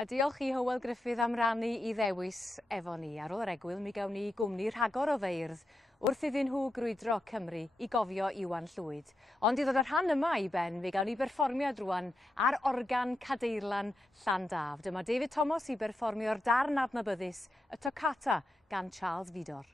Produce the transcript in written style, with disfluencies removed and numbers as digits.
A diolch i Hywel Griffith am rannu I ddewis efo ni. Ar ôl yr egwyl, mi gawn ni gwmni rhagor o feirdd wrth iddyn nhw grwydro Cymru I gofio Iwan Llwyd. Ond I ddod â'r rhan yma I ben, mi gawn ni berfformiad rwan ar organ Cadeirlan Llandaf. Dyma David Thomas I berfformio'r darn adnabyddus, y Toccata gan Charles Vidor.